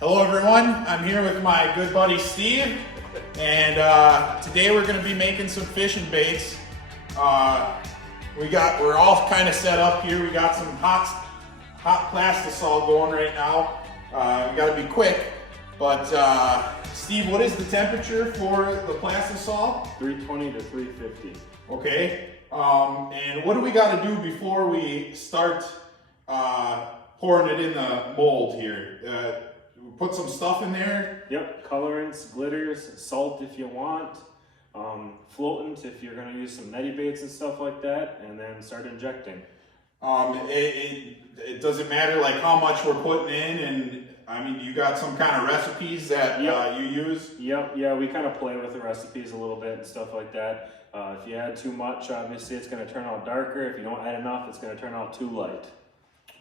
Hello everyone, I'm here with my good buddy Steve, and today we're going to be making some fishing baits. We're all kind of set up here. We got some hot plastisol going right now. We got to be quick, but Steve, what is the temperature for the plastisol? 320 to 350. Okay, and what do we got to do before we start pouring it in the mold here? Put some stuff in there. Yep, colorants, glitters, salt if you want, floatants if you're going to use some neti baits and stuff like that, and then start injecting. It doesn't matter like how much we're putting in, and I mean, you got some kind of recipes that you use? Yep, yeah, we kind of play with the recipes a little bit and stuff like that. If you add too much, obviously it's going to turn out darker. If you don't add enough, it's going to turn out too light.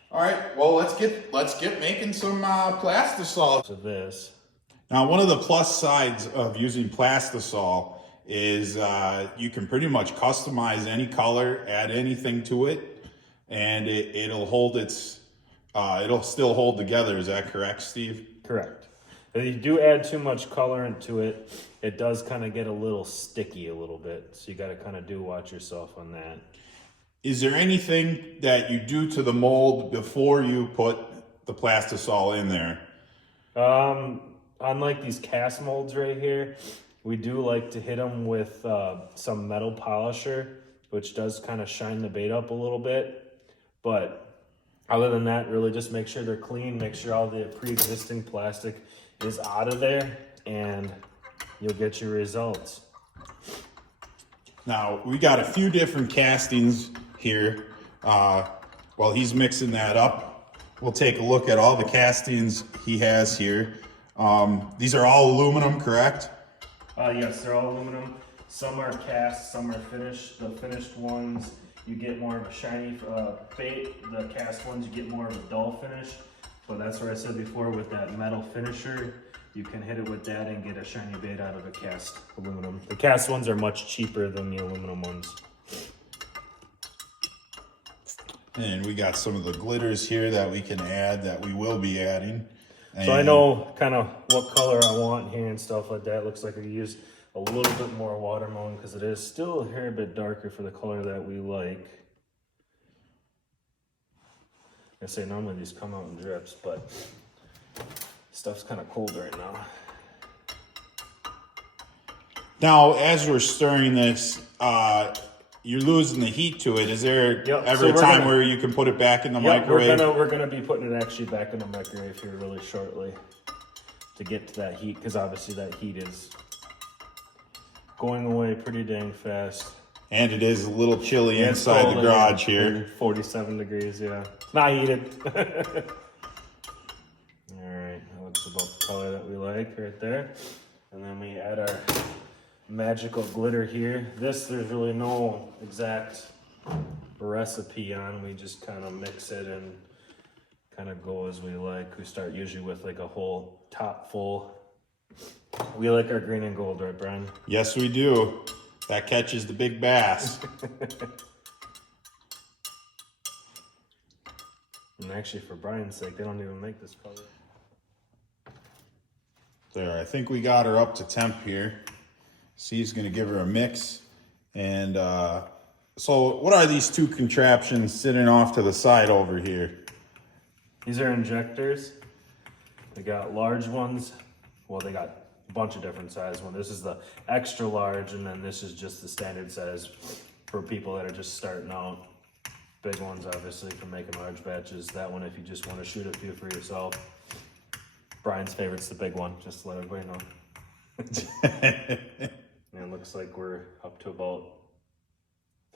All right, well, let's get making some plastisol. So this. Now, one of the plus sides of using plastisol is you can pretty much customize any color, add anything to it, and it'll hold it'll still hold together. Is that correct, Steve? Correct. If you do add too much colorant to it, it does kind of get a little sticky a little bit. So you got to kind of watch yourself on that. Is there anything that you do to the mold before you put the plastisol in there? Unlike these cast molds right here, we do like to hit them with some metal polisher, which does kind of shine the bait up a little bit. But other than that, really just make sure they're clean, make sure all the pre-existing plastic is out of there, and you'll get your results. Now, we got a few different castings here. While he's mixing that up, we'll take a look at all the castings he has here. These are all aluminum, correct? Yes, they're all aluminum. Some are cast, some are finished. The finished ones, you get more of a shiny bait. The cast ones, you get more of a dull finish. But that's what I said before with that metal finisher. You can hit it with that and get a shiny bait out of a cast aluminum. The cast ones are much cheaper than the aluminum ones. And we got some of the glitters here that we can add, that we will be adding. So I know kind of what color I want here and stuff like that. Looks like I use a little bit more watermelon because it is still a hair bit darker for the color that we like. I say normally these come out in drips, but stuff's kind of cold right now. Now, as we're stirring this, you're losing the heat to it. Is there ever a time where you can put it back in the microwave? We're gonna be putting it actually back in the microwave here really shortly to get to that heat, because obviously that heat is going away pretty dang fast. And it is a little chilly inside the garage here. 47 degrees, yeah. It's not heated. All right, that looks about the color that we like right there. And then we add our magical glitter here. There's really no exact recipe on. We just kind of mix it and kind of go as we like. We start usually with like a whole top full. We like our green and gold, right, Brian? Yes, we do. That catches the big bass. And actually, for Brian's sake, they don't even make this color. There, I think we got her up to temp here. Steve's gonna give her a mix. And so what are these two contraptions sitting off to the side over here? These are injectors. They got large ones. Well, they got a bunch of different size ones. This is the extra large, and then this is just the standard size for people that are just starting out. Big ones, obviously, for making large batches. That one, if you just want to shoot a few for yourself. Brian's favorite's the big one, just to let everybody know. And it looks like we're up to about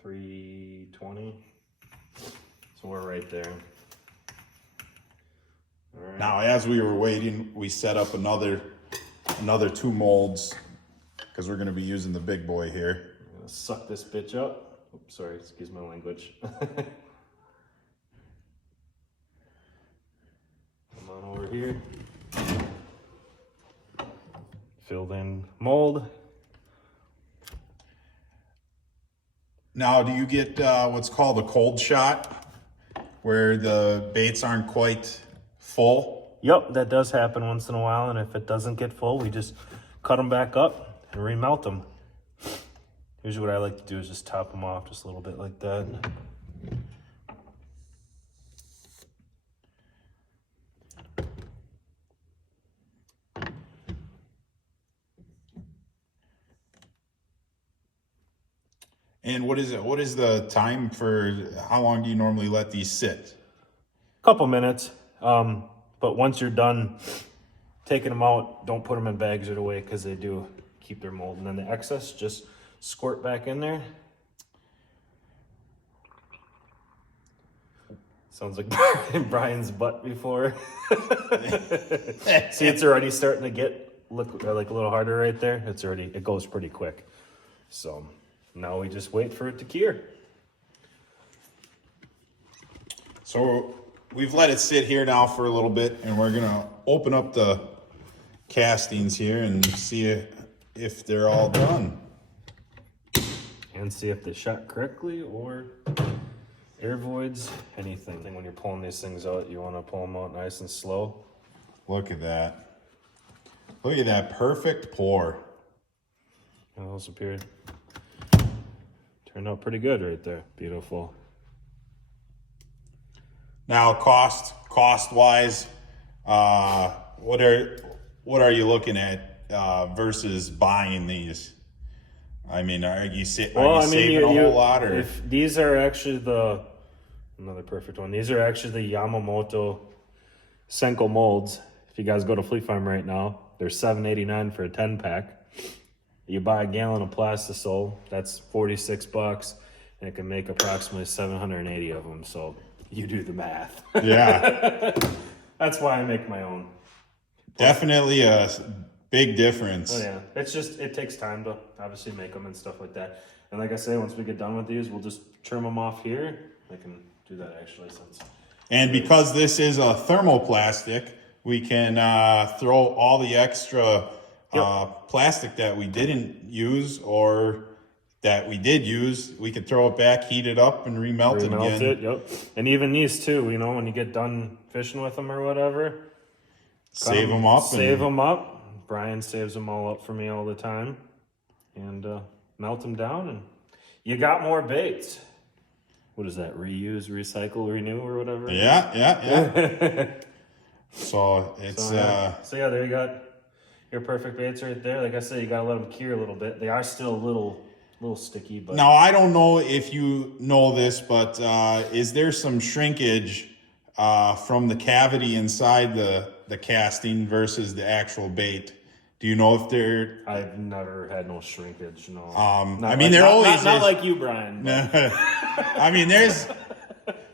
320. So we're right there. All right. Now, as we were waiting, we set up another two molds because we're gonna be using the big boy here. I'm gonna suck this bitch up. Oops, sorry, excuse my language. Come on over here. Filled in mold. Now, do you get what's called a cold shot, where the baits aren't quite full? Yep, that does happen once in a while, and if it doesn't get full, we just cut them back up and remelt them. Usually what I like to do is just top them off just a little bit like that. And what is it? What is the time for, how long do you normally let these sit? Couple minutes, but once you're done taking them out, don't put them in bags right away because they do keep their mold. And then the excess, just squirt back in there. Sounds like Brian's butt before. See, it's already starting to get like a little harder right there. It goes pretty quick. So now we just wait for it to cure. So we've let it sit here now for a little bit, and we're gonna open up the castings here and see if they're all done. And see if they shot correctly or air voids, anything. When you're pulling these things out, you want to pull them out nice and slow. Look at that. Look at that perfect pour. And those appeared. Turned out pretty good right there. Beautiful. Now, cost wise, what are you looking at versus buying these? I mean, are you saving a whole lot, or if these are actually another perfect one. These are actually the Yamamoto Senko molds. If you guys go to Fleet Farm right now, they're $7.89 for a 10-pack. You buy a gallon of Plastisol, that's $46, and it can make approximately 780 of them. So you do the math. Yeah. That's why I make my own. Definitely a big difference. Oh yeah, it's just, it takes time to obviously make them and stuff like that. And like I say, once we get done with these, we'll just trim them off here. I can do that actually since. And because this is a thermoplastic, we can throw all the extra plastic that we didn't use or that we did use. We could throw it back, heat it up, and remelt it again. It, yep. And even these too, you know, when you get done fishing with them or whatever, save them up. Save them up. Brian saves them all up for me all the time, and melt them down, and you got more baits. What is that? Reuse, recycle, renew, or whatever? Yeah. So it's so yeah, there you got your perfect baits right there. Like I said, you gotta let them cure a little bit. They are still a little sticky, but now I don't know if you know this, but is there some shrinkage from the cavity inside the casting versus the actual bait? Do you know if they're? I've never had no shrinkage. No. I mean, they're always not like you, Brian. I mean,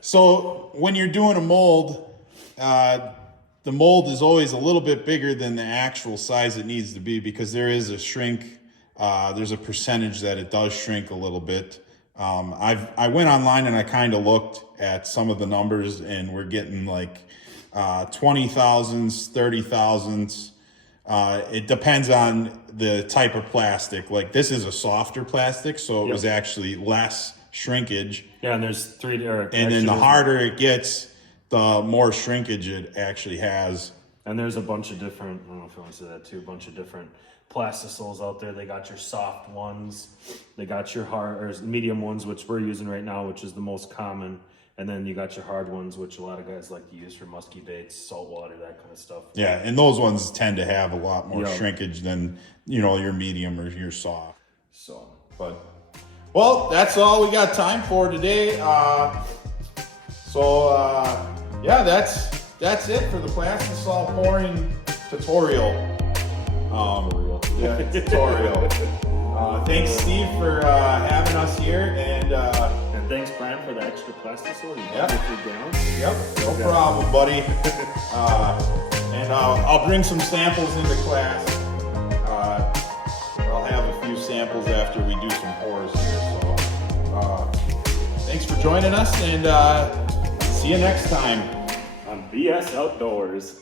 so when you're doing a mold, the mold is always a little bit bigger than the actual size it needs to be because there is a shrink. There's a percentage that it does shrink a little bit. I went online and I kind of looked at some of the numbers, and we're getting like 20,000s, 30,000s. It depends on the type of plastic. Like this is a softer plastic, so it was actually less shrinkage. Yeah, and there's three. And then the harder it gets, the more shrinkage it actually has. And there's a bunch of different, I don't know if you want to say that too, a bunch of different Plastisols out there. They got your soft ones, they got your hard or medium ones, which we're using right now, which is the most common. And then you got your hard ones, which a lot of guys like to use for musky baits, saltwater, that kind of stuff. Yeah, and those ones tend to have a lot more shrinkage than, you know, your medium or your soft. So, but, well, that's all we got time for today. Yeah, that's it for the Plastisol pouring tutorial. Tutorial. Thanks, Steve, for having us here, and thanks, Brian, for the extra Plastisol. Yep, no problem, buddy. And I'll bring some samples into class. I'll have a few samples after we do some pours here. So, thanks for joining us, and see you next time on BS Outdoors.